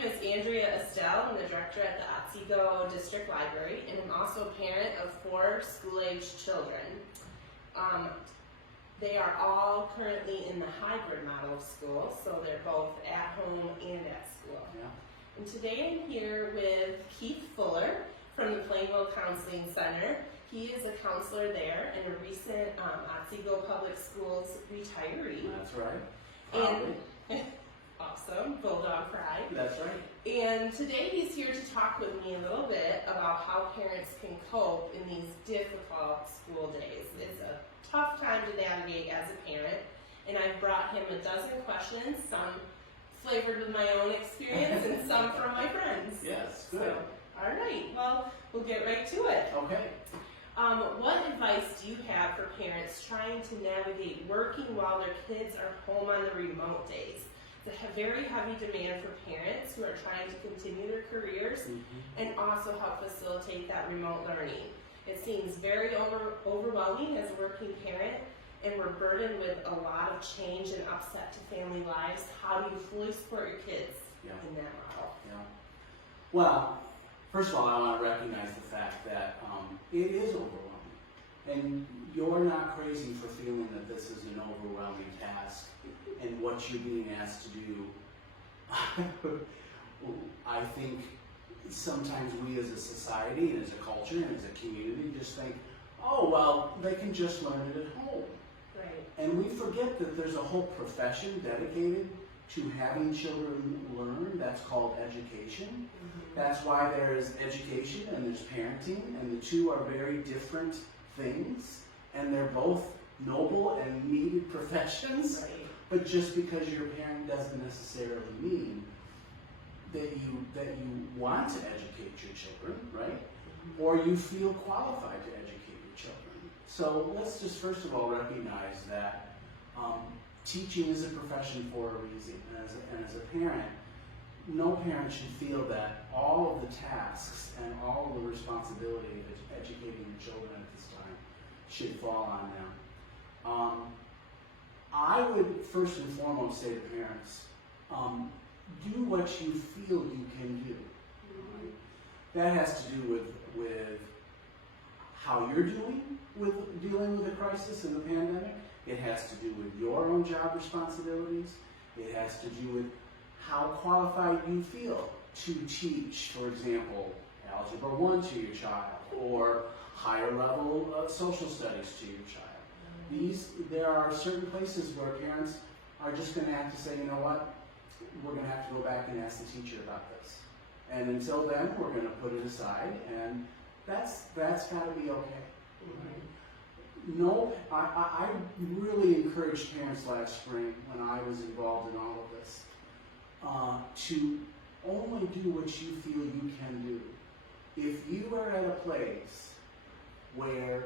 name is Andrea Estelle. I'm the director at the Otsego District Library, and I'm also a parent of 4 school-aged children. They are all currently in the hybrid model of school, so they're both at home and at school. Yeah. And today I'm here with Keith Fuller from the Plainwell Counseling Center. He is a counselor there and a recent Otsego Public Schools retiree. That's right. And awesome, Bulldog Pride. That's right. And today he's here to talk with me a little bit about how parents can cope in these difficult school days. It's a tough time to navigate as a parent, and I've brought him a dozen questions, some flavored with my own experience and some from my friends. Yes, good. So, all right, well, we'll get right to it. Okay. What advice do you have for parents trying to navigate working while their kids are home on the remote days? It's a very heavy demand for parents who are trying to continue their careers and also help facilitate that remote learning. It seems very overwhelming as a working parent, and we're burdened with a lot of change and upset to family lives. How do you fully support your kids in that model? Yeah. Well, first of all, I want to recognize the fact that it is overwhelming. And you're not crazy for feeling that this is an overwhelming task and what you're being asked to do. I think sometimes we as a society and as a culture and as a community just think, oh, well, they can just learn it at home. Right. And we forget that there's a whole profession dedicated to having children learn. That's called education. That's why there is education and there's parenting, and the two are very different things, and they're both noble and needed professions. Right. But just because you're a parent doesn't necessarily mean that you want to educate your children, right? Or you feel qualified to educate your children. So let's just first of all recognize that teaching is a profession for a reason. And as a parent, no parent should feel that all of the tasks and all of the responsibility of educating your children at this time should fall on them. I would first and foremost say to parents, do what you feel you can do. Right? That has to do with how you're doing with dealing with the crisis and the pandemic. It has to do with your own job responsibilities. It has to do with how qualified you feel to teach, for example, Algebra 1 to your child, or higher level of social studies to your child. There are certain places where parents are just going to have to say, you know what, we're going to have to go back and ask the teacher about this. And until then, we're going to put it aside, and that's got to be okay. Right? No, I really encouraged parents last spring when I was involved in all of this to only do what you feel you can do. If you are at a place where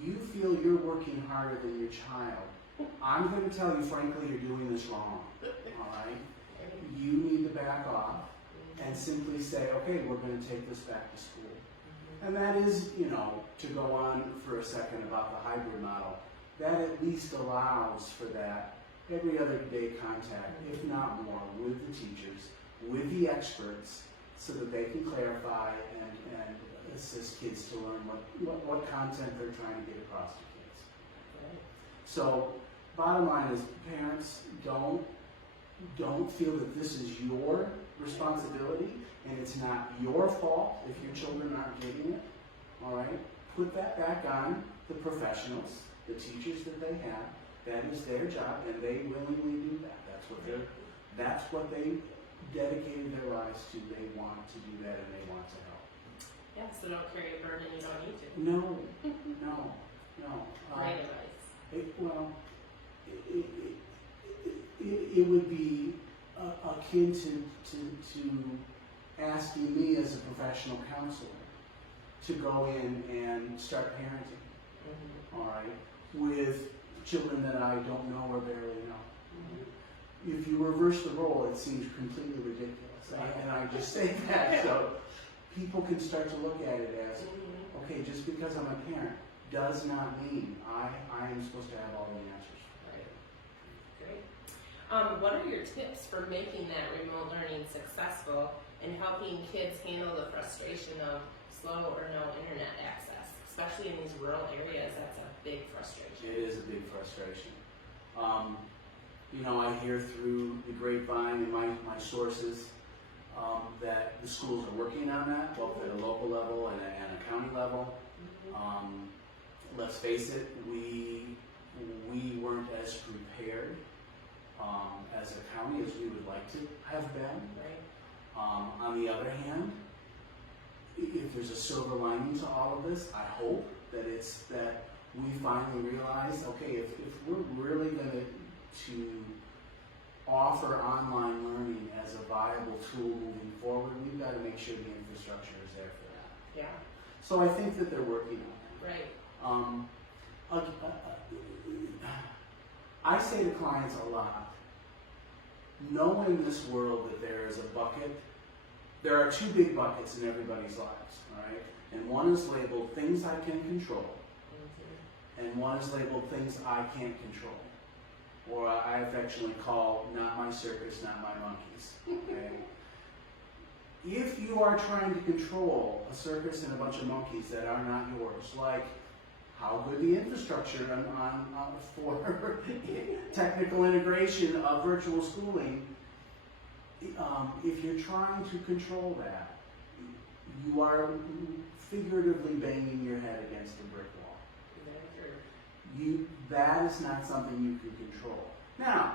you feel you're working harder than your child, I'm going to tell you, frankly, you're doing this wrong. All right? You need to back off and simply say, okay, we're going to take this back to school. And that is, to go on for a second about the hybrid model, that at least allows for that every other day contact, if not more, with the teachers, with the experts, so that they can clarify and assist kids to learn what content they're trying to get across to kids. Okay? So, bottom line is, parents, don't feel that this is your responsibility and it's not your fault if your children aren't getting it. All right? Put that back on the professionals, the teachers that they have. That is their job, and they willingly do that. That's what they dedicated their lives to. They want to do that, and they want to help. Yeah, so don't carry a burden you don't need to. No. Great advice. It would be akin to asking me as a professional counselor to go in and start parenting, all right, with children that I don't know or barely know. If you reverse the role, it seems completely ridiculous. And I just say that so people can start to look at it as, okay, just because I'm a parent does not mean I am supposed to have all the answers. Right. Great. What are your tips for making that remote learning successful? successful in helping kids handle the frustration of slow or no internet access, especially in these rural areas. That's a big frustration. It is a big frustration. You know, I hear through the grapevine and my sources that the schools are working on that, both at a local level and a county level. Let's face it, we weren't as prepared as a county as we would like to have been. Right. On the other hand, if there's a silver lining to all of this, I hope that it's that we finally realize, okay, if we're really going to offer online learning as a viable tool moving forward, we've got to make sure the infrastructure is there for that. Yeah. So I think that they're working on that. Right. I say to clients a lot, know in this world that there is a bucket. There are two big buckets in everybody's lives, all right? And one is labeled things I can control, and one is labeled things I can't control, or I affectionately call not my circus, not my monkeys, okay? If you are trying to control a circus and a bunch of monkeys that are not yours, like how good the infrastructure for technical integration of virtual schooling, if you're trying to control that, you are figuratively banging your head against a brick wall. That is not something you can control. Now,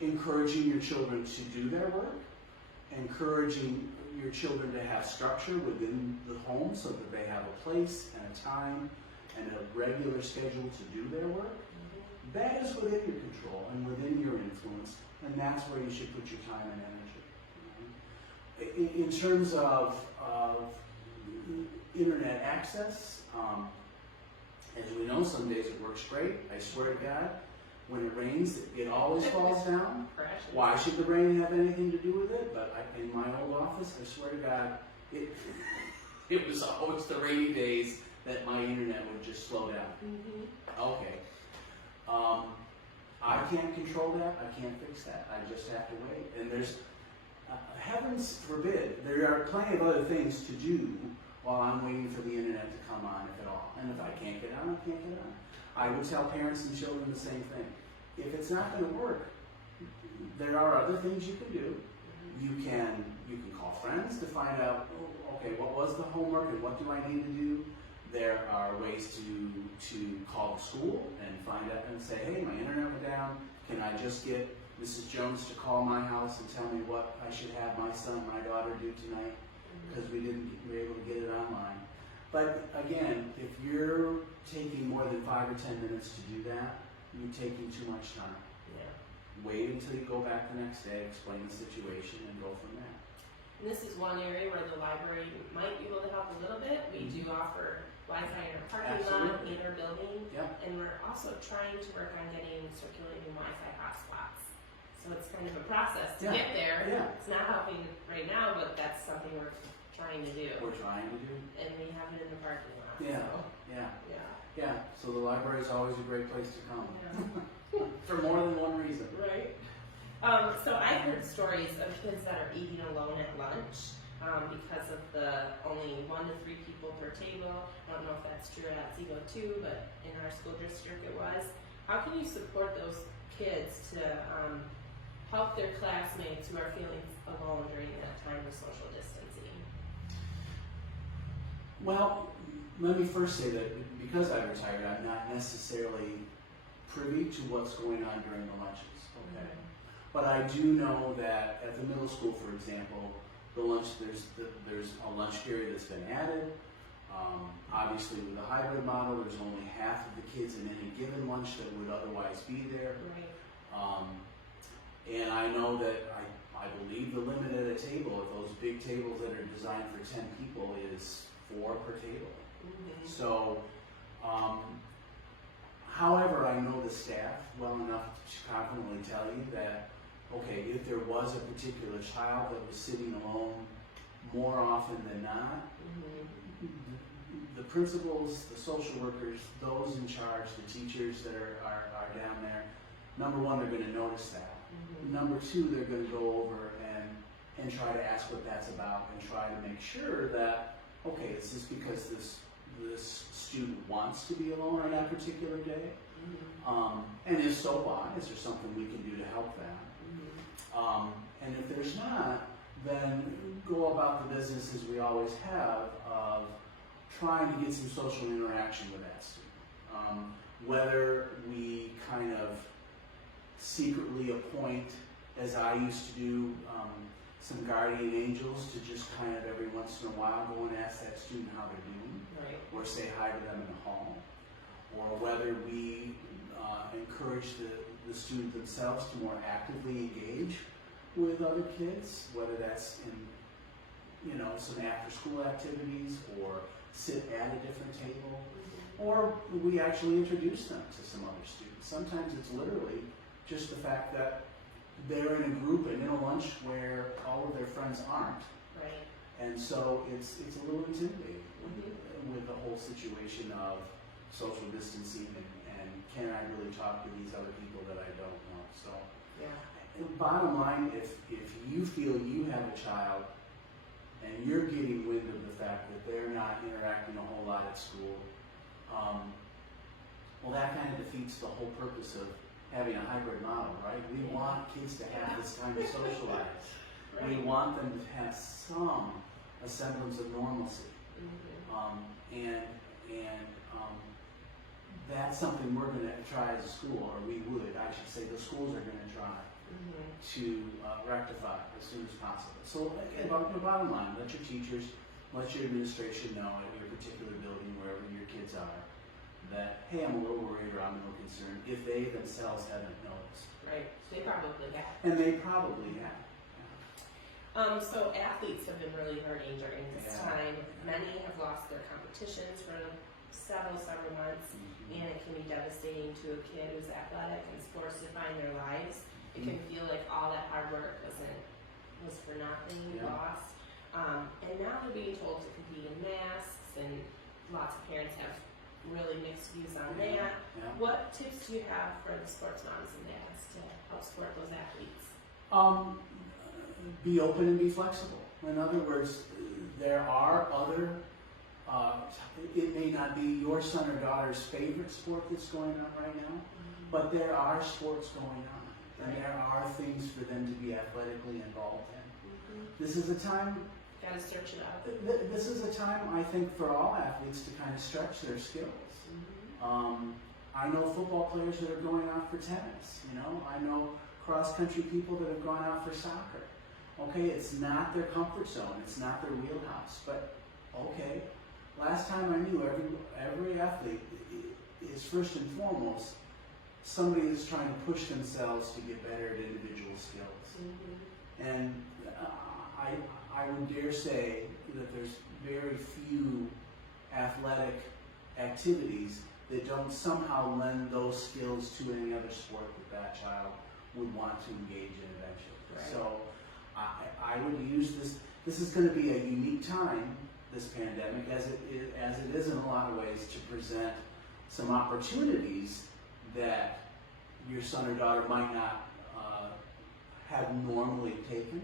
encouraging your children to do their work, encouraging your children to have structure within the home so that they have a place and a time and a regular schedule to do their work, that is within your control and within your influence, and that's where you should put your time and energy. In terms of internet access, as we know, some days it works great. I swear to God, when it rains, it always falls down. Why should the rain have anything to do with it? But in my old office, I swear to God, it was always the rainy days that my internet would just slow down. Okay. I can't control that. I can't fix that. I just have to wait. And there's, heavens forbid, there are plenty of other things to do while I'm waiting for the internet to come on, if at all. And if I can't get on, I can't get on. I would tell parents and children the same thing. If it's not going to work, there are other things you can do. You can call friends to find out, okay, what was the homework and what do I need to do? There are ways to call the school and find out and say, hey, my internet went down. Can I just get Mrs. Jones to call my house and tell me what I should have my son, my daughter do tonight? Because we were able to get it online. But again, if you're taking more than 5 or 10 minutes to do that, you're taking too much time. Wait until you go back the next day, explain the situation, and go from there. And this is one area where the library might be able to help a little bit. We do offer Wi-Fi in our parking lot, in our building, and we're also trying to work on getting circulating Wi-Fi hotspots. So it's kind of a process to get there. It's not helping right now, but that's something we're trying to do. We're trying to do. And we have it in the parking lot. So the library is always a great place to come. For more than one reason. Right. So I've heard stories of kids that are eating alone at lunch because of the only 1 to 3 people per table. I don't know if that's true at Otsego too, but in our school district it was. How can you support those kids to help their classmates who are feeling alone during that time of social distancing? Well, let me first say that because I retired, I'm not necessarily privy to what's going on during the lunches, okay? But I do know that at the middle school, for example, there's a lunch period that's been added. Obviously, with the hybrid model, there's only half of the kids in any given lunch that would otherwise be there. And I know that I believe the limit at a table, at those big tables that are designed for 10 people, is 4 per table. So, however, I know the staff well enough to confidently tell you that, okay, if there was a particular child that was sitting alone more often than not, the principals, the social workers, those in charge, the teachers that are down there, number one, they're going to notice that. Number two, they're going to go over and try to ask what that's about and try to make sure that, okay, is this because this student wants to be alone on that particular day? And if so, why? Is there something we can do to help that? And if there's not, then go about the business as we always have of trying to get some social interaction with that student. Whether we kind of secretly appoint, as I used to do, some guardian angels to just kind of every once in a while go and ask that student how they're doing, Right. or say hi to them in the hall, or whether we encourage the student themselves to more actively engage with other kids, whether that's in, some after-school activities, or sit at a different table, or we actually introduce them to some other students. Sometimes it's literally just the fact that they're in a group and in a lunch where all of their friends aren't. Right. And so it's a little intimidating with the whole situation of social distancing and can I really talk to these other people that I don't know. So Yeah. bottom line, if you feel you have a child and you're getting wind of the fact that they're not interacting a whole lot at school, well, that kind of defeats the whole purpose of having a hybrid model, right? We want kids to have this time to socialize. Right. We want them to have some semblance of normalcy. That's something we're going to try as a school, or we would, I should say, the schools are going to try to rectify as soon as possible. So again, the bottom line, let your teachers, let your administration know at your particular building, wherever your kids are, that, hey, I'm a little worried or I'm a little concerned, if they themselves haven't noticed. Right. They probably have. And they probably have. So athletes have been really hurting during this Yeah. time. Many have lost their competitions for several months, and it can be devastating to a kid who's athletic and sports define their lives. It can feel like all that hard work was for nothing, Yeah. lost. And now they're being told to compete in masks, and lots of parents have really mixed views on that. Yeah. What tips do you have for the sports moms and dads to help support those athletes? Be open and be flexible. In other words, there are other, it may not be your son or daughter's favorite sport that's going on right now, but there are sports going on, and there are things for them to be athletically involved in. This is a time, Gotta search it out. this is a time, I think, for all athletes to kind of stretch their skills. I know football players that are going out for tennis, I know cross-country people that have gone out for soccer. Okay, it's not their comfort zone, it's not their wheelhouse, but okay, last time I knew every athlete is first and foremost somebody that's trying to push themselves to get better at individual skills. And I would dare say that there's very few athletic activities that don't somehow lend those skills to any other sport that child would want to engage in eventually. Right. So I would use this is going to be a unique time, this pandemic, as it is in a lot of ways, to present some opportunities that your son or daughter might not have normally taken.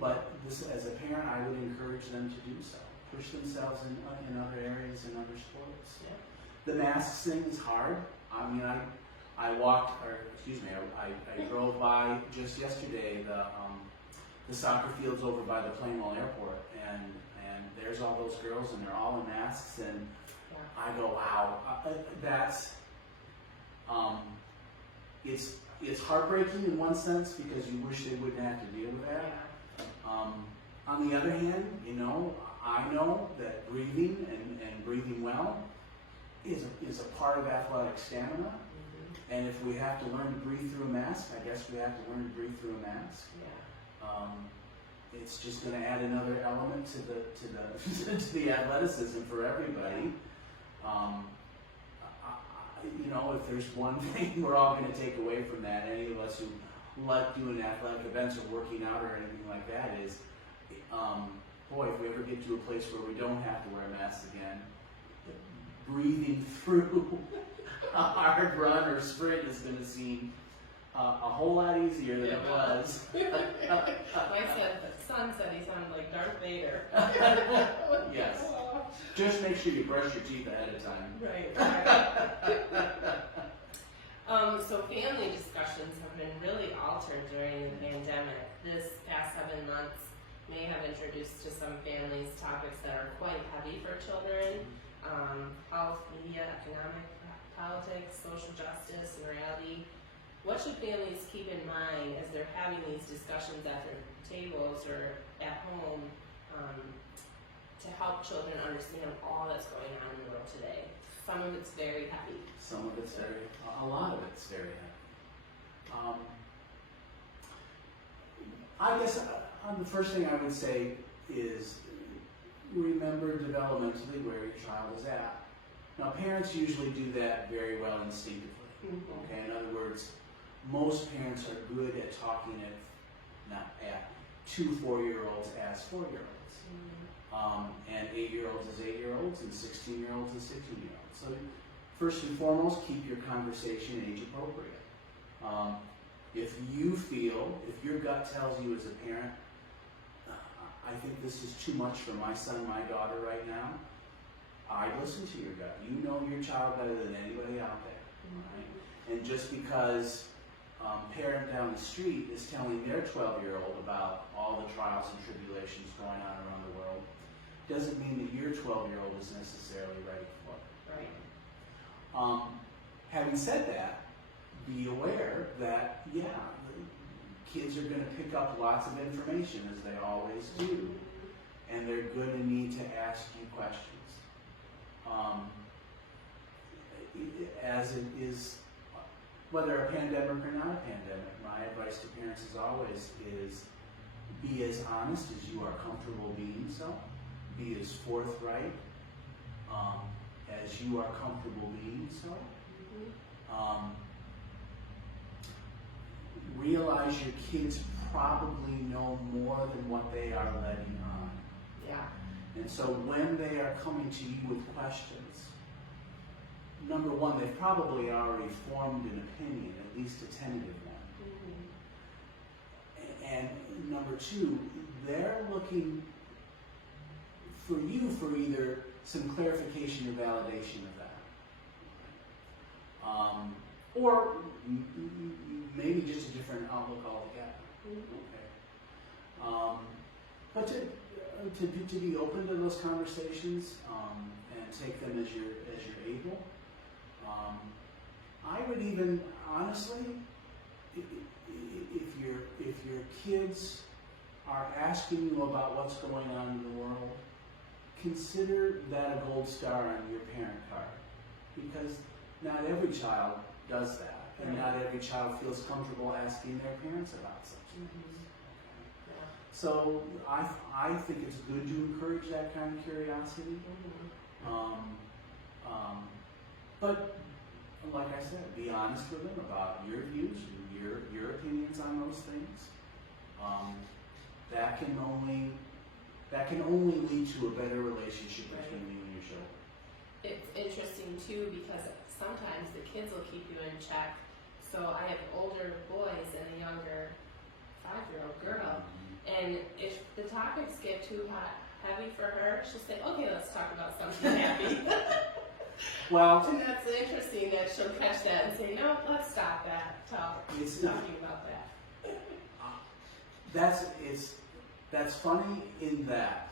But this, as a parent, I would encourage them to do so. Push themselves in other areas, in other sports. Yeah. The masks thing is hard. I mean, I drove by just yesterday the soccer fields over by the Plainwell Airport, and there's all those girls, and they're all in masks, and I go, wow, that's it's heartbreaking in one sense because you wish they wouldn't have to deal with that. On the other hand, I know that breathing and breathing well is a part of athletic stamina. And if we have to learn to breathe through a mask, I guess we have to learn to breathe through a mask. It's just going to add another element to the to the athleticism for everybody. If there's one thing we're all going to take away from that, any of us who like doing athletic events or working out or anything like that, is, boy, if we ever get to a place where we don't have to wear masks again, breathing through a hard run or sprint is going to seem a whole lot easier than it was. My son said he sounded like Darth Vader. Yes. Just make sure you brush your teeth ahead of time. Right. So family discussions have been really altered during the pandemic. This past 7 months may have introduced to some families topics that are quite heavy for children. Health, media, economic, politics, social justice, morality. What should families keep in mind as they're having these discussions at their tables or at home to help children understand all that's going on in the world today? Some of it's very heavy. Some of it's a lot of it's very heavy. I guess the first thing I would say is remember developmentally where your child is at. Now, parents usually do that very well instinctively. Okay, in other words, most parents are good at talking at 2 4-year-olds as 4-year-olds, and 8-year-olds as 8-year-olds, and 16-year-olds as 16-year-olds. So, first and foremost, keep your conversation age appropriate. If your gut tells you as a parent, I think this is too much for my son, my daughter right now, I listen to your gut. You know your child better than anybody out there. Right? And just because parent down the street is telling their 12-year-old about all the trials and tribulations going on around the world, doesn't mean that your 12-year-old is necessarily ready for it. Right. Having said that, be aware that, kids are going to pick up lots of information, as they always do, and they're going to need to ask you questions. As it is, whether a pandemic or not a pandemic, my advice to parents as always is be as honest as you are comfortable being so, be as forthright as you are comfortable being so. Realize your kids probably know more than what they are letting on. Yeah. And so when they are coming to you with questions, number one, they've probably already formed an opinion, at least a tentative one. And number two, they're looking for you for either some clarification or validation of that. Or maybe just a different outlook altogether. Okay. But to be open to those conversations and take them as you're able. I would even honestly, if your kids are asking you about what's going on in the world, consider that a gold star on your parent card, because not every child does that, and not every child feels comfortable asking their parents about such things. Okay. So I think it's good to encourage that kind of curiosity. But like I said, be honest with them about your views and your opinions on those things. That can only lead to a better relationship between you and your children. It's interesting too because sometimes the kids will keep you in check. So I have older boys and a younger 5-year-old girl, and if the topics get too heavy for her, she'll say, "Okay, let's talk about something happy." Well, and that's interesting that she'll catch that and say, "No, let's stop that talking about that." That's funny in that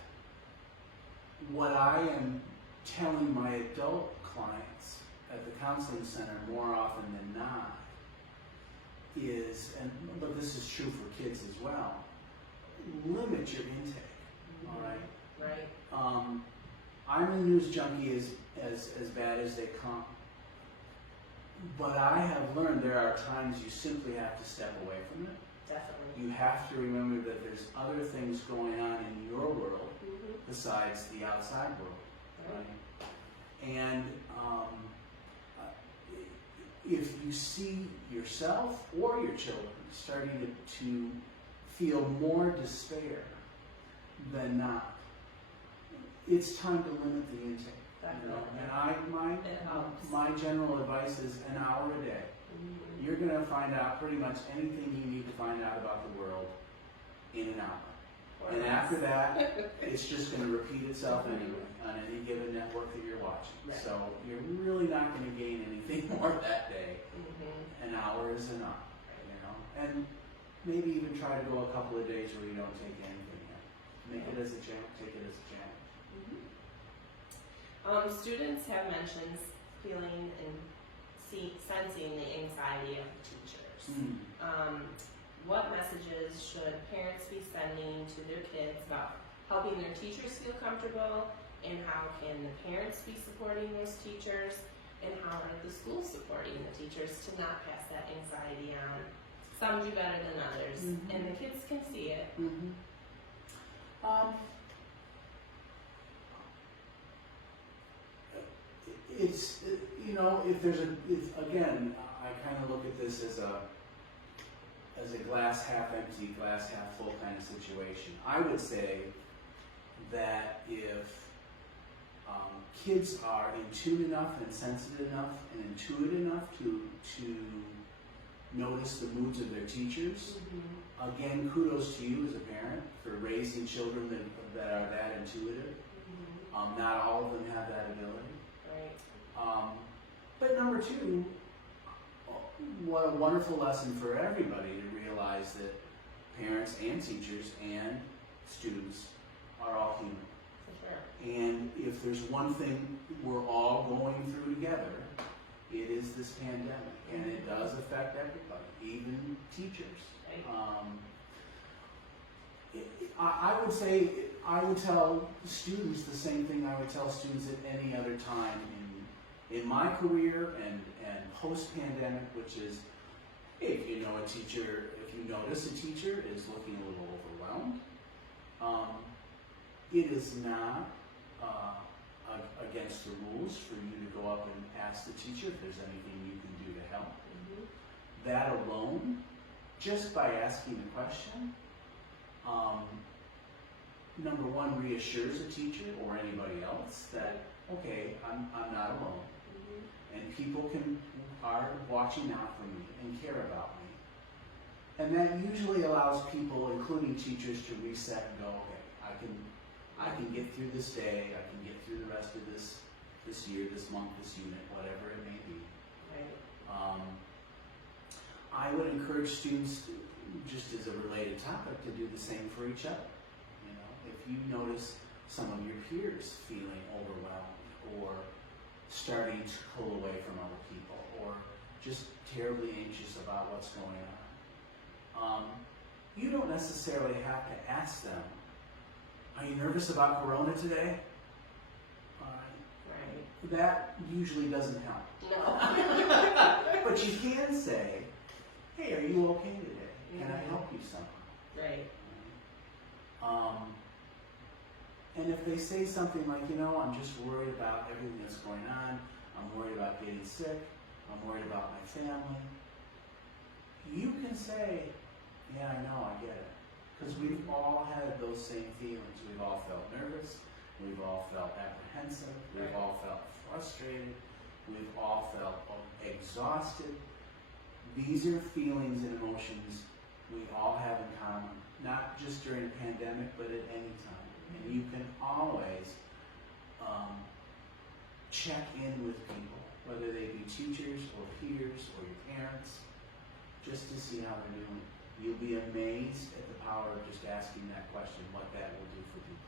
what I am telling my adult clients at the counseling center more often than not is, but this is true for kids as well, limit your intake. All right. Right. I'm a news junkie as bad as they come, but I have learned there are times you simply have to step away from it. Definitely. You have to remember that there's other things going on in your world besides the outside world. Right? And if you see yourself or your children starting to feel more despair than not, it's time to limit the intake. You know? And my general advice is an hour a day. You're going to find out pretty much anything you need to find out about the world in an hour. And after that, it's just going to repeat itself anyway on any given network that you're watching. Right. So you're really not going to gain anything more that day. An hour is enough, you know. And maybe even try to go a couple of days where you don't take anything in. Make it as a challenge. Take it as a challenge. Students have mentioned feeling and sensing the anxiety of teachers. What messages should parents be sending to their kids about helping their teachers feel comfortable, and how can the parents be supporting those teachers, and how are the schools supporting the teachers to not pass that anxiety on? Some do better than others, and the kids can see it. It's, you know, again, I kind of look at this as a glass half empty, glass half full kind of situation. I would say that if kids are in tune enough and sensitive enough and intuitive enough to notice the moods of their teachers, again, kudos to you as a parent for raising children that are that intuitive. Not all of them have that ability. Right. But number two, what a wonderful lesson for everybody to realize that parents and teachers and students are all human. For sure. And if there's one thing we're all going through together, it is this pandemic. And it does affect everybody, even teachers. Right. I would say, I would tell students the same thing I would tell students at any other time in my career and post-pandemic, which is, if you know a teacher, if you notice a teacher is looking a little overwhelmed, it is not against the rules for you to go up and ask the teacher if there's anything you can do to help. That alone, just by asking the question, number one, reassures a teacher or anybody else that, okay, I'm not alone. And people are watching out for me and care about me. And that usually allows people, including teachers, to reset and go, okay, I can get through this day, I can get through the rest of this year, this month, this unit, whatever it may be. Right. I would encourage students, just as a related topic, to do the same for each other. You know, if you notice some of your peers feeling overwhelmed or starting to pull away from other people or just terribly anxious about what's going on, you don't necessarily have to ask them, are you nervous about Corona today? Right. That usually doesn't help. No. But you can say, hey, are you okay today? Can I help you somehow? Right. And if they say something like, you know, I'm just worried about everything that's going on, I'm worried about getting sick, I'm worried about my family, you can say, yeah, I know, I get it. Because we've all had those same feelings. We've all felt nervous, we've all felt apprehensive, we've all felt frustrated, we've all felt exhausted. These are feelings and emotions we all have in common, not just during a pandemic, but at any time. And you can always check in with people, whether they be teachers or peers or your parents, just to see how they're doing. You'll be amazed at the power of just asking that question, what that will do for people.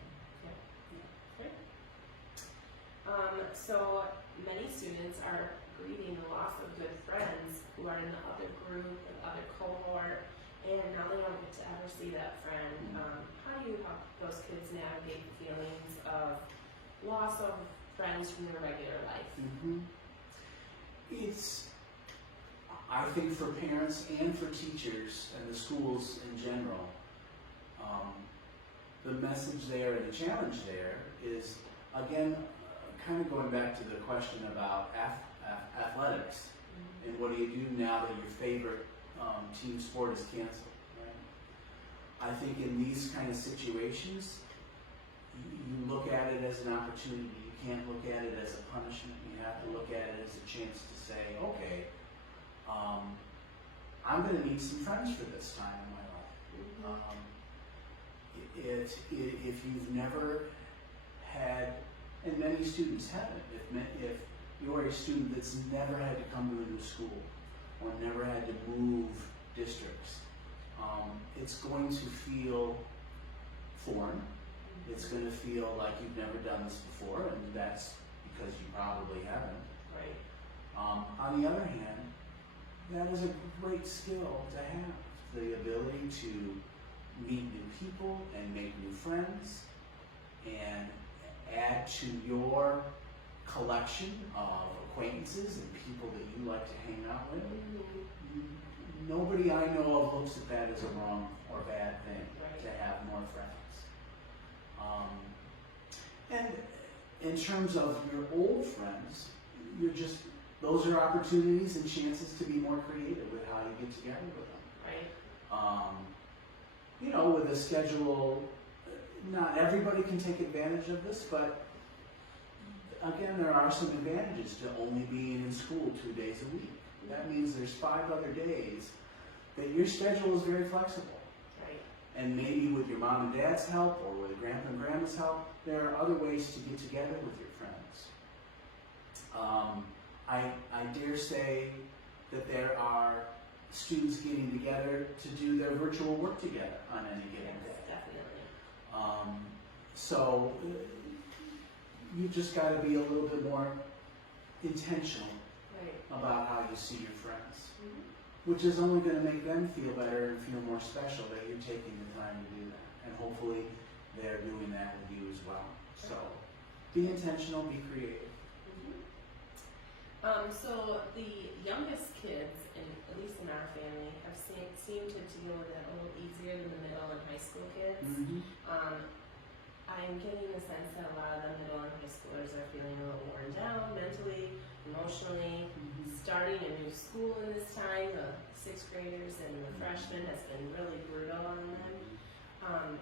So many students are grieving the loss of good friends who are in the other group, the other cohort, and now they don't get to ever see that friend. How do you help those kids navigate the feelings of loss of friends from their regular life? It's, I think for parents and for teachers and the schools in general, the message there and the challenge there is, again, kind of going back to the question about athletics. And what do you do now that your favorite team sport is canceled, right? I think in these kind of situations, you look at it as an opportunity. You can't look at it as a punishment. You have to look at it as a chance to say, okay, I'm going to need some friends for this time in my life. If you've never had, and many students haven't, if you're a student that's never had to come to a new school or never had to move districts, it's going to feel foreign. It's going to feel like you've never done this before, and that's because you probably haven't. Right. On the other hand, that is a great skill to have, the ability to meet new people and make new friends and add to your collection of acquaintances and people that you like to hang out with. Nobody I know of looks at that as a wrong or bad thing, Right. to have more friends. And in terms of your old friends, those are opportunities and chances to be more creative with how you get together with them. Right. With a schedule, not everybody can take advantage of this, but again, there are some advantages to only being in school 2 days a week. That means there's 5 other days that your schedule is very flexible. Right. And maybe with your mom and dad's help or with grandpa and grandma's help, there are other ways to get together with your friends. I dare say that there are students getting together to do their virtual work together on any given day. Definitely. So you just got to be a little bit more intentional Right. about how you see your friends, which is only going to make them feel better and feel more special that you're taking the time to do that. And hopefully they're doing that with you as well. So be intentional, be creative. So the youngest kids, at least in our family, have seemed to deal with it a little easier than the middle and high school kids. I'm getting the sense that a lot of the middle and high schoolers are feeling a little worn down mentally, emotionally. Starting a new school in this time, the 6th graders and the freshmen, has been really brutal on them.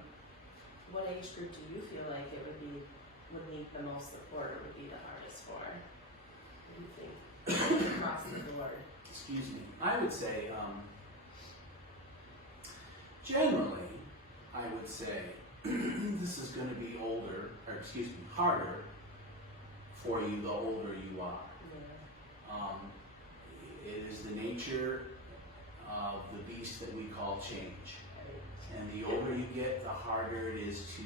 What age group do you feel like it would need the most support or would be the hardest for? What do you think? Across the board. Excuse me. I would say, generally, I would say this is going to be harder for you the older you are. Yeah. It is the nature of the beast that we call change. And the older you get, the harder it is to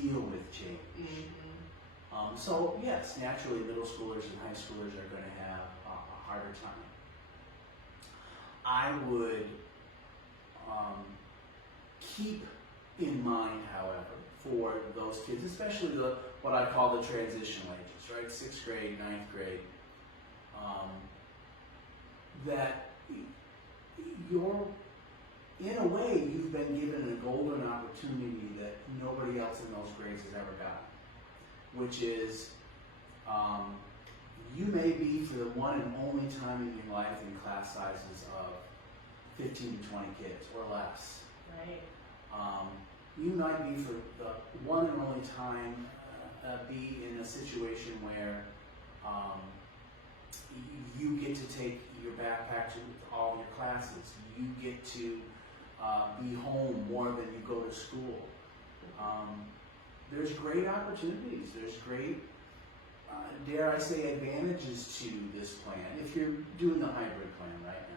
deal with change. So yes, naturally middle schoolers and high schoolers are going to have a harder time. I would keep in mind, however, for those kids, especially what I call the transitional ages, right? 6th grade, 9th grade, that in a way, you've been given a golden opportunity that nobody else in those grades has ever gotten, which is you may be for the one and only time in your life in class sizes of 15 to 20 kids or less. Right. You might be for the one and only time be in a situation where you get to take your backpack to all your classes. You get to be home more than you go to school. There's great opportunities. There's great, dare I say, advantages to this plan if you're doing the hybrid plan right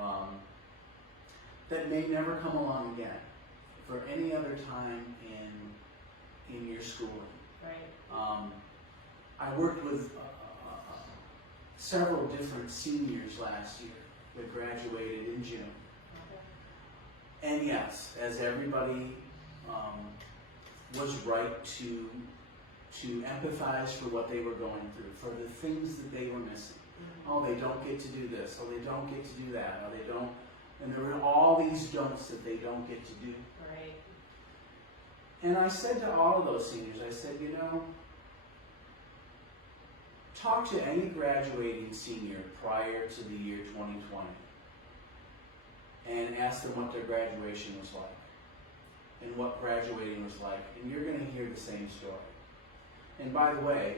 now. That may never come along again for any other time in your schooling. Right. I worked with several different seniors last year that graduated in June. And yes, as everybody was right to empathize for what they were going through, for the things that they were missing. Oh, they don't get to do this. Oh, they don't get to do that. Oh, they don't. And there were all these don'ts that they don't get to do. Right. And I said to all of those seniors, I said, talk to any graduating senior prior to the year 2020 and ask them what their graduation was like and what graduating was like, and you're going to hear the same story. And by the way,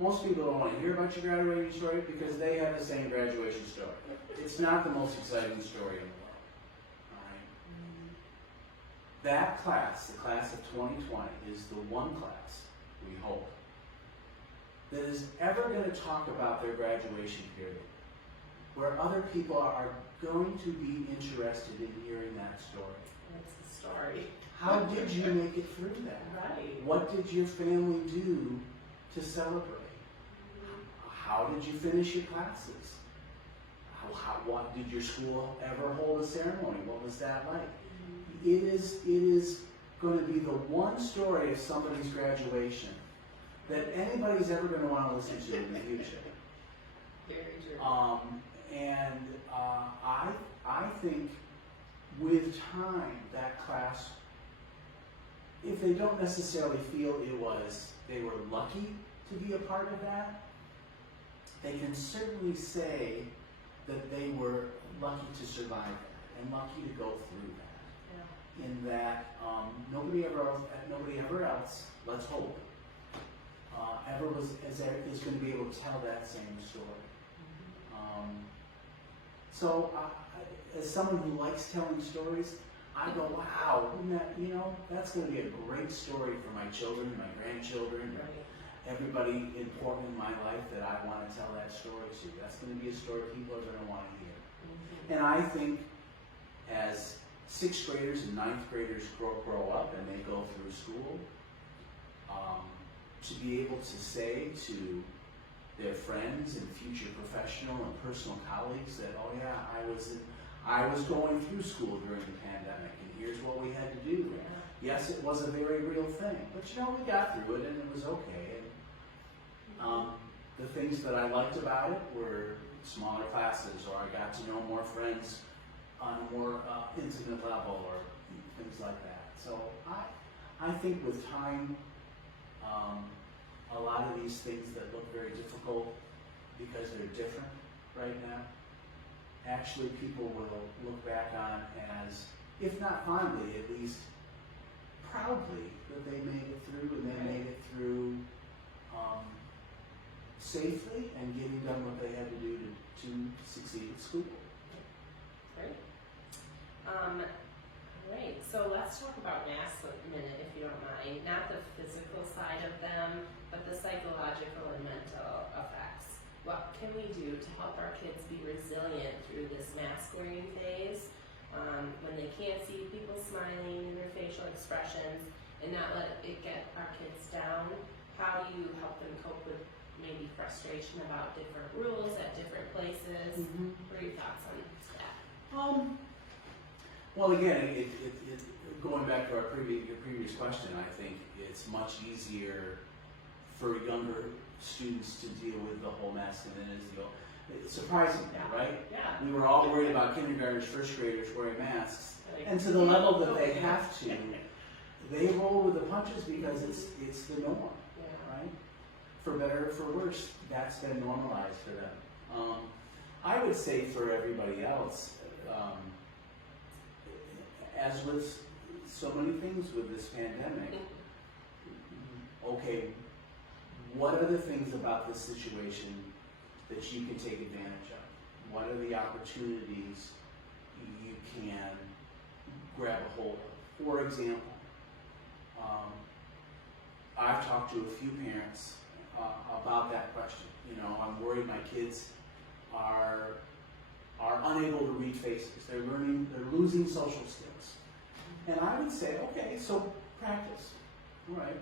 Most people don't want to hear about your graduating story because they have the same graduation story. It's not the most exciting story in the world. All right? That class, the class of 2020, is the one class, we hope, that is ever going to talk about their graduation period, where other people are going to be interested in hearing that story. That's the story. How did you make it through that? Right. What did your family do to celebrate? How did you finish your classes? What did your school ever hold a ceremony? What was that like? It is going to be the one story of somebody's graduation that anybody's ever going to want to listen to in the future. Very true. I think with time, that class, if they don't necessarily feel they were lucky to be a part of that, they can certainly say that they were lucky to survive that and lucky to go through that. Yeah. In that nobody ever else, let's hope, is going to be able to tell that same story. So, as someone who likes telling stories, I go, wow, that's going to be a great story for my children, my grandchildren, everybody important in my life that I want to tell that story to. That's going to be a story people are going to want to hear. And I think as 6th graders and 9th graders grow up and they go through school, to be able to say to their friends and future professional and personal colleagues that, oh yeah, I was going through school during the pandemic, and here's what we had to do. Yes, it was a very real thing, but we got through it and it was okay. And the things that I liked about it were smaller classes, or I got to know more friends on a more intimate level, or things like that. So I think with time, a lot of these things that look very difficult because they're different right now, actually people will look back on as, if not fondly, at least proudly, that they made it through, and they made it through safely and getting done what they had to do to succeed at school. Great. Right, so let's talk about masks a minute, if you don't mind. Not the physical side of them, but the psychological and mental effects. What can we do to help our kids be resilient through this mask wearing phase, when they can't see people smiling and their facial expressions, and not let it get our kids down? How do you help them cope with maybe frustration about different rules at different places? What are your thoughts on that? Well, again, going back to your previous question, I think it's much easier for younger students to deal with the whole mask than it is it's surprising, right? Yeah. We were all worried about kindergartners, 1st graders wearing masks, and to the level that they have to, they roll with the punches because it's the norm, right? For better or for worse, that's been normalized for them. I would say for everybody else, as with so many things with this pandemic, okay, what are the things about this situation that you can take advantage of? What are the opportunities you can grab a hold of? For example, I've talked to a few parents about that question. I'm worried my kids are unable to read faces. They're losing social skills. And I would say, okay, so practice, all right?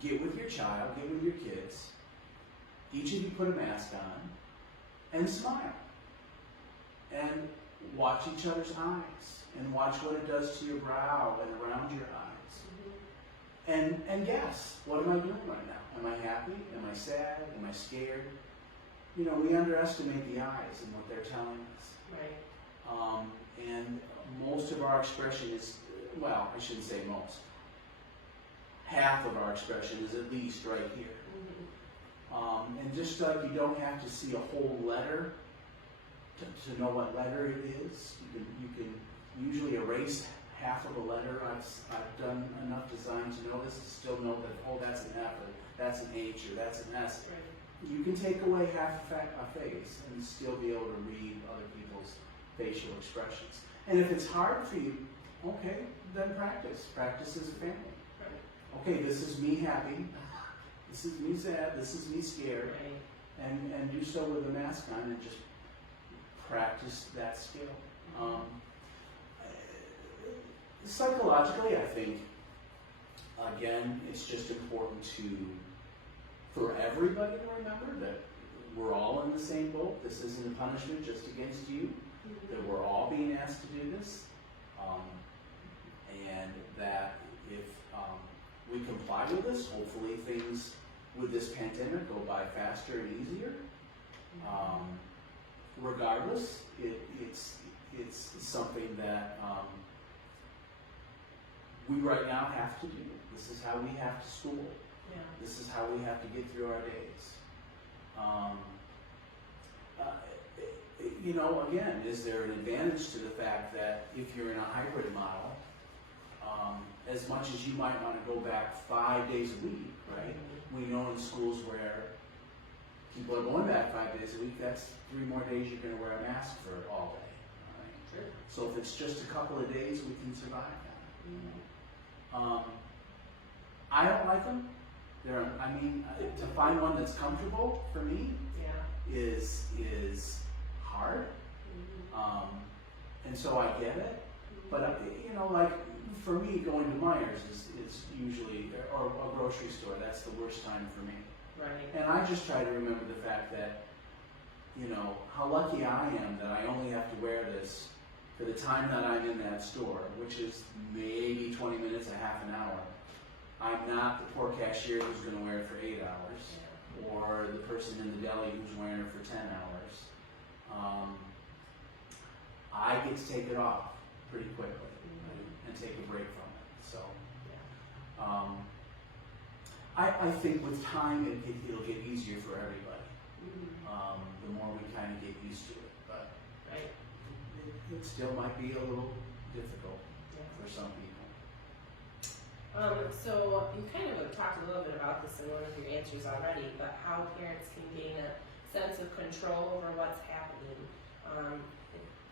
Get with your child, get with your kids. Each of you put a mask on and smile. And watch each other's eyes and watch what it does to your brow and around your eyes. And guess, what am I doing right now? Am I happy? Am I sad? Am I scared? We underestimate the eyes and what they're telling us. Right. And most of our expression is, well, I shouldn't say most. Half of our expression is at least right here. And just like you don't have to see a whole letter to know what letter it is, you can usually erase half of a letter. I've done enough design to know this and still know that, oh, that's an F, or that's an H, or that's an S. Right. you can take away half a face and still be able to read other people's facial expressions. And if it's hard for you, okay, then practice. Practice as a family. Right. Okay, this is me happy. This is me sad. This is me scared. Right. And do so with a mask on and just practice that skill. Psychologically, I think, again, it's just important for everybody to remember that we're all in the same boat. This isn't a punishment just against you, that we're all being asked to do this, and that if we comply with this, hopefully things with this pandemic go by faster and easier. Regardless, it's something that we right now have to do. This is how we have to school. Yeah. This is how we have to get through our days. Again, is there an advantage to the fact that if you're in a hybrid model, as much as you might want to go back 5 days a week, right? We know in schools where people are going back 5 days a week, that's 3 more days you're going to wear a mask for all day. Right? Sure. So if it's just a couple of days, we can survive that. I don't like them. To find one that's comfortable for me is hard. And so I get it. But like for me, going to Myers is usually, or a grocery store, that's the worst time for me. Right. And I just try to remember the fact that, how lucky I am that I only have to wear this for the time that I'm in that store, which is maybe 20 minutes, a half an hour. I'm not the poor cashier who's going to wear it for 8 hours, or the person in the deli who's wearing it for 10 hours. I get to take it off pretty quickly and take a break from it. So, I think with time it'll get easier for everybody. The more we kind of get used to it, but it still might be a little difficult for some people. So you kind of talked a little bit about this in one of your answers already, but how parents can gain a sense of control over what's happening.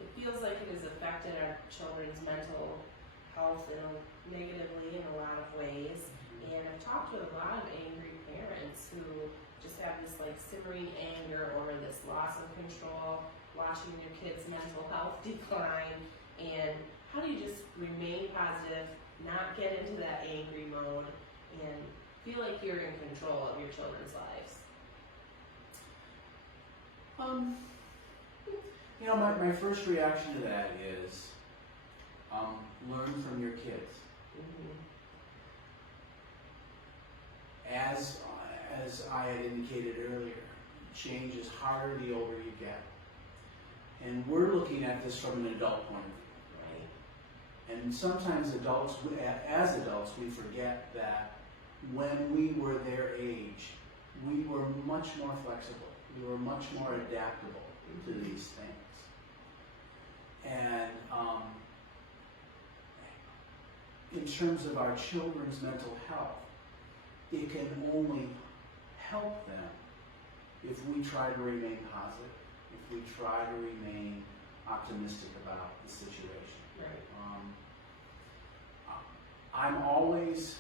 It feels like it has affected our children's mental health negatively in a lot of ways. And I've talked with a lot of angry parents who just have this simmering anger over this loss of control, watching their kids' mental health decline. And how do you just remain positive, not get into that angry mode, and feel like you're in control of your children's lives? My first reaction to that is learn from your kids. As I had indicated earlier, change is harder the older you get. And we're looking at this from an adult point of view. Right. And sometimes as adults, we forget that when we were their age, we were much more flexible. We were much more adaptable to these things. And in terms of our children's mental health, it can only help them if we try to remain positive, if we try to remain optimistic about the situation. Right. I'm always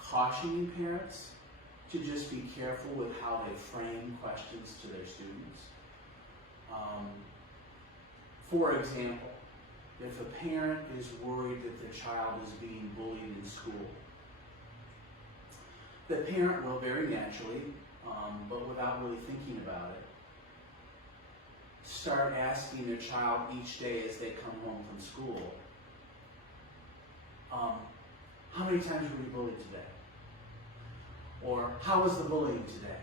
cautioning parents to just be careful with how they frame questions to their students. For example, if a parent is worried that their child is being bullied in school, the parent will very naturally, but without really thinking about it, start asking their child each day as they come home from school, how many times were you bullied today? Or how was the bullying today?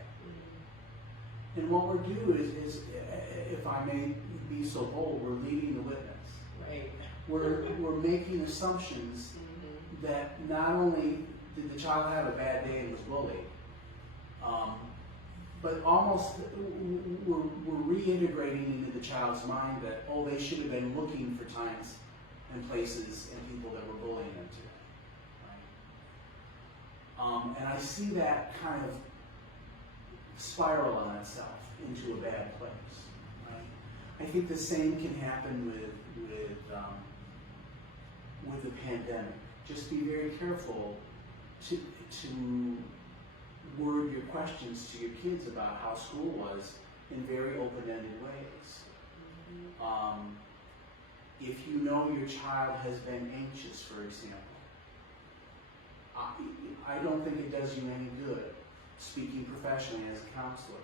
And what we're doing is, if I may be so bold, we're leading the witness. Right. We're making assumptions that not only did the child have a bad day and was bullied, but almost we're reintegrating into the child's mind that, they should have been looking for times and places and people that were bullying them today. Right? And I see that kind of spiral on itself into a bad place. Right? I think the same can happen with the pandemic. Just be very careful to word your questions to your kids about how school was in very open-ended ways. If you know your child has been anxious, for example, I don't think it does you any good, speaking professionally as a counselor,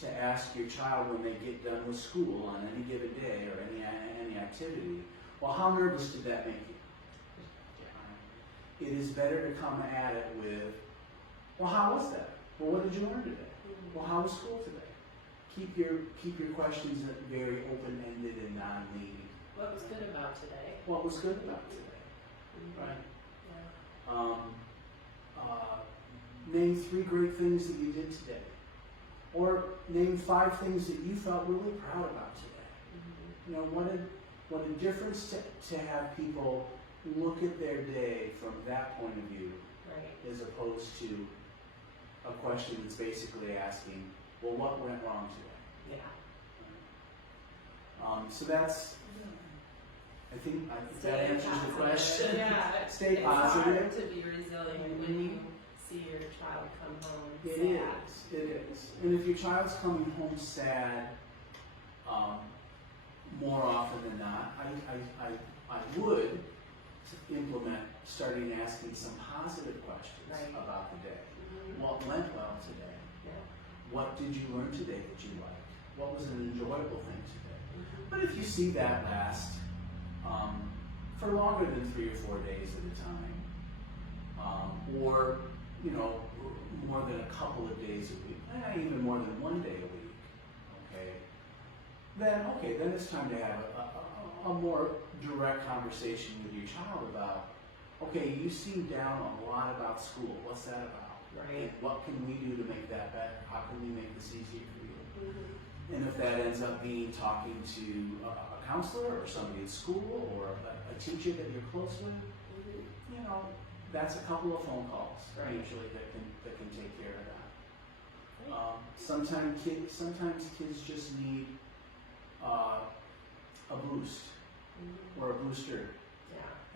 to ask your child when they get done with school on any given day or any activity, well, how nervous did that make you? It is better to come at it with, well, how was that? Well, what did you learn today? Well, how was school today? Keep your questions very open-ended and non-leading. What was good about today? What was good about today? Right? Yeah. Name 3 great things that you did today. Or name 5 things that you felt really proud about today. You know, what a difference to have people look at their day from that point of view, right, as opposed to a question that's basically asking, well, what went wrong today? Yeah. So that's, I think that answers the question. Yeah. Stay it's positive. Hard to be resilient when you see your child come home sad. It is. And if your child's coming home sad, more often than not, I would implement starting asking some positive questions about the day. What went well today? Yeah. What did you learn today that you liked? What was an enjoyable thing today? But if you see that last for longer than 3 or 4 days at a time, or more than a couple of days a week, even more than 1 day a week, then it's time to have a more direct conversation with your child about, okay, you seem down a lot about school. What's that about? Right. What can we do to make that better? How can we make this easier for you? And if that ends up being talking to a counselor or somebody at school or a teacher that you're close with, that's a couple of phone calls usually that can take care of that. Sometimes kids just need a boost or a booster,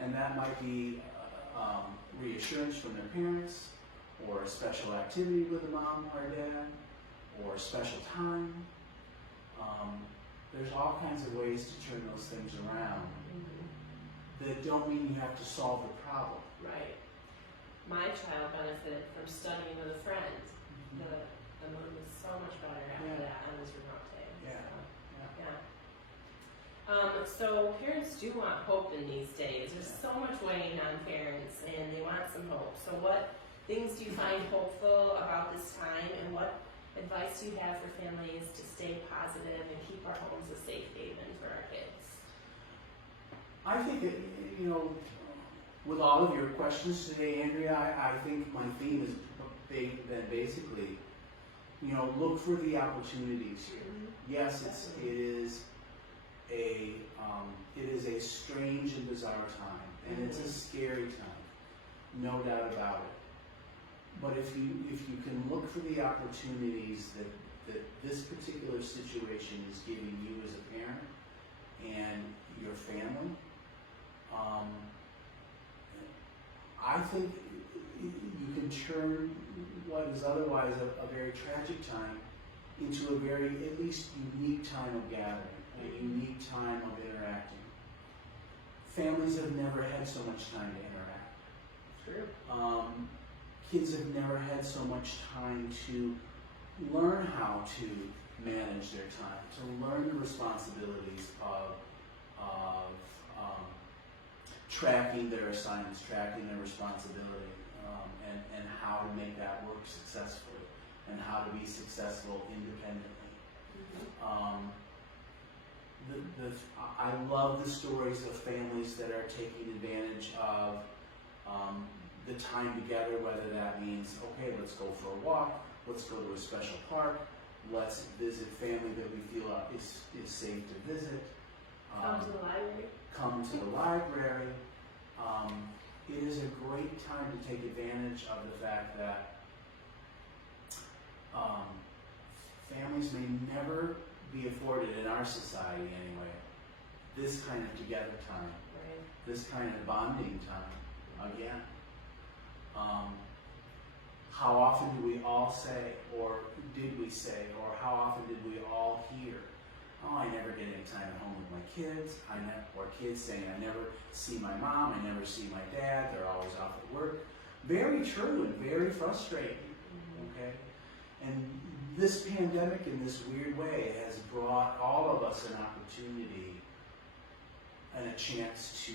and that might be reassurance from their parents, or a special activity with a mom or dad, or a special time. There's all kinds of ways to turn those things around that don't mean you have to solve the problem. Right. My child benefited from studying with a friend. The mood was so much better after that on his remote day. So parents do want hope in these days. There's so much weighing on parents, and they want some hope. So what things do you find hopeful about this time, and what advice do you have for families to stay positive and keep our homes a safe haven for our kids? I think that, with all of your questions today, Andrea, I think my theme has been basically, look for the opportunities here. Yes, it is a strange and bizarre time, and it's a scary time, no doubt about it. But if you can look for the opportunities that this particular situation is giving you as a parent and your family, I think you can turn what is otherwise a very tragic time into a very, at least, unique time of gathering, a unique time of interacting. Families have never had so much time to interact. True. Kids have never had so much time to learn how to manage their time, to learn the responsibilities of tracking their assignments, tracking their responsibility, and how to make that work successfully, and how to be successful independently. I love the stories of families that are taking advantage of the time together, whether that means, okay, let's go for a walk, let's go to a special park, let's visit family that we feel is safe to visit. Come to the library. Come to the library. It is a great time to take advantage of the fact that families may never be afforded in our society anyway, this kind of together time, Right. this kind of bonding time again. How often do we all say, or did we say, or how often did we all hear, oh, I never get any time at home with my kids, or kids saying, I never see my mom, I never see my dad, they're always off at work. Very true and very frustrating, okay? And this pandemic, in this weird way, has brought all of us an opportunity and a chance to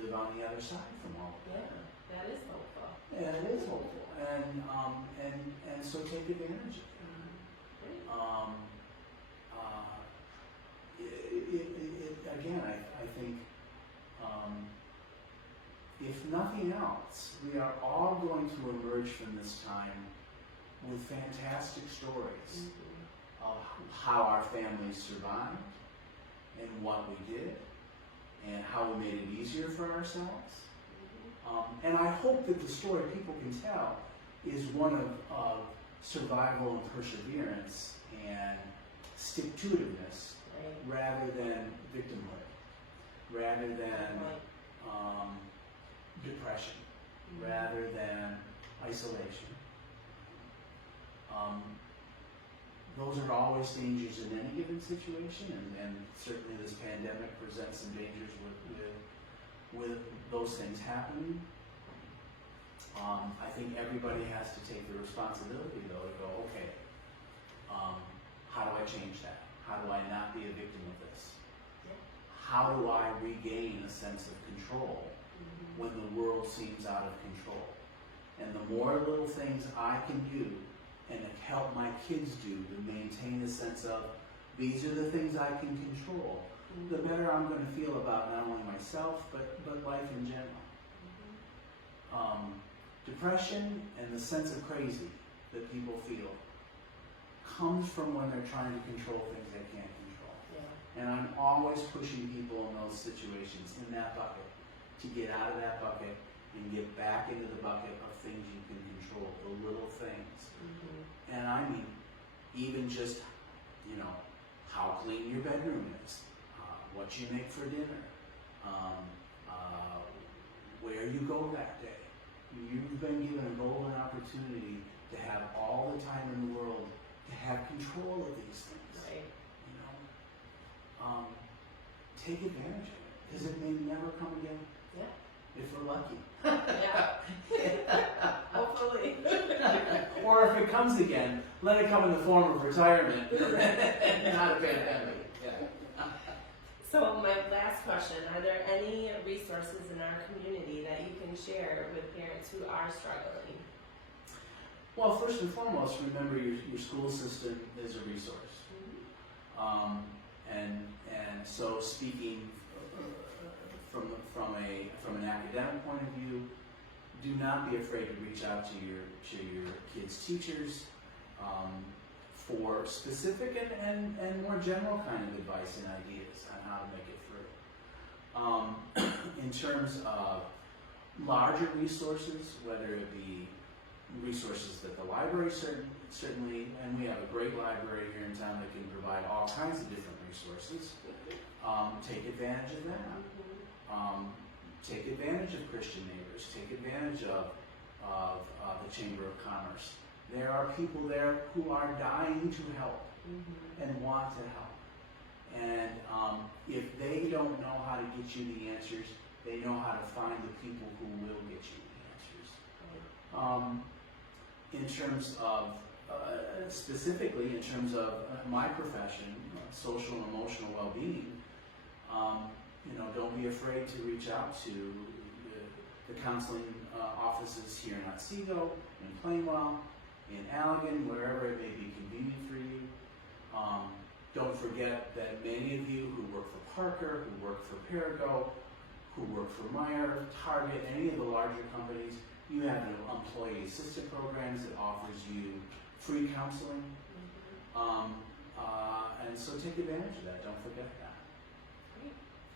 live on the other side from all of that. Yeah, that is hopeful. And it is hopeful, and so take advantage of it. Again, I think if nothing else, we are all going to emerge from this time with fantastic stories of how our families survived and what we did and how we made it easier for ourselves. And I hope that the story people can tell is one of survival and perseverance and stick-to-itiveness, rather than victimhood, rather than depression, rather than isolation. Those are always dangers in any given situation, and certainly this pandemic presents some dangers with those things happening. I think everybody has to take the responsibility, though, to go, okay, how do I change that? How do I not be a victim of this? How do I regain a sense of control when the world seems out of control? And the more little things I can do and help my kids do to maintain a sense of, these are the things I can control, the better I'm going to feel about not only myself, but life in general. Depression and the sense of crazy that people feel comes from when they're trying to control things they can't control. Yeah. And I'm always pushing people in those situations, in that bucket, to get out of that bucket and get back into the bucket of things you can control, the little things. And I mean, even just, how clean your bedroom is, what you make for dinner, where you go that day. You've been given a golden opportunity to have all the time in the world to have control of these things. Right. Take advantage of it, because it may never come again. Yeah. If we're lucky. Yeah. Hopefully. Or if it comes again, let it come in the form of retirement, not a pandemic. Yeah. So my last question, are there any resources in our community that you can share with parents who are struggling? Well, first and foremost, remember your school system is a resource. And so speaking from an academic point of view, do not be afraid to reach out to your kids' teachers for specific and more general kind of advice and ideas on how to make it through. In terms of larger resources, whether it be resources that the library certainly, and we have a great library here in town that can provide all kinds of different resources, take advantage of that. Take advantage of Christian Neighbors. Take advantage of the Chamber of Commerce. There are people there who are dying to help and want to help. And if they don't know how to get you the answers, they know how to find the people who will get you the answers. In terms of, specifically in terms of my profession, social and emotional well-being, don't be afraid to reach out to the counseling offices here in Otsego, in Plainwell, in Allegan, wherever it may be convenient for you. Don't forget that many of you who work for Parker, who work for Perigo, who work for Meijer, Target, any of the larger companies, you have employee assistant programs that offers you free counseling. And so take advantage of that, don't forget that.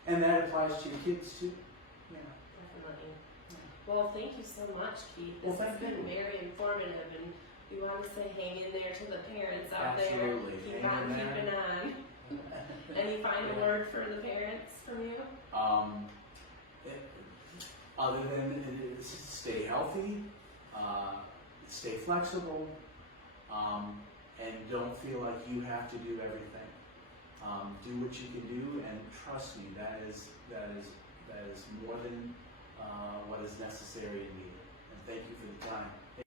And that applies to your kids too. Yeah. Definitely. Well, thank you so much, Keith. This has been very informative, and You want to say hang in there to the parents out Absolutely. there. Keep Hang on in there. keeping on. Any final word for the parents from you? Other than stay healthy, stay flexible, and don't feel like you have to do everything. Do what you can do, and trust me, that is more than what is necessary and needed. And thank you for the time.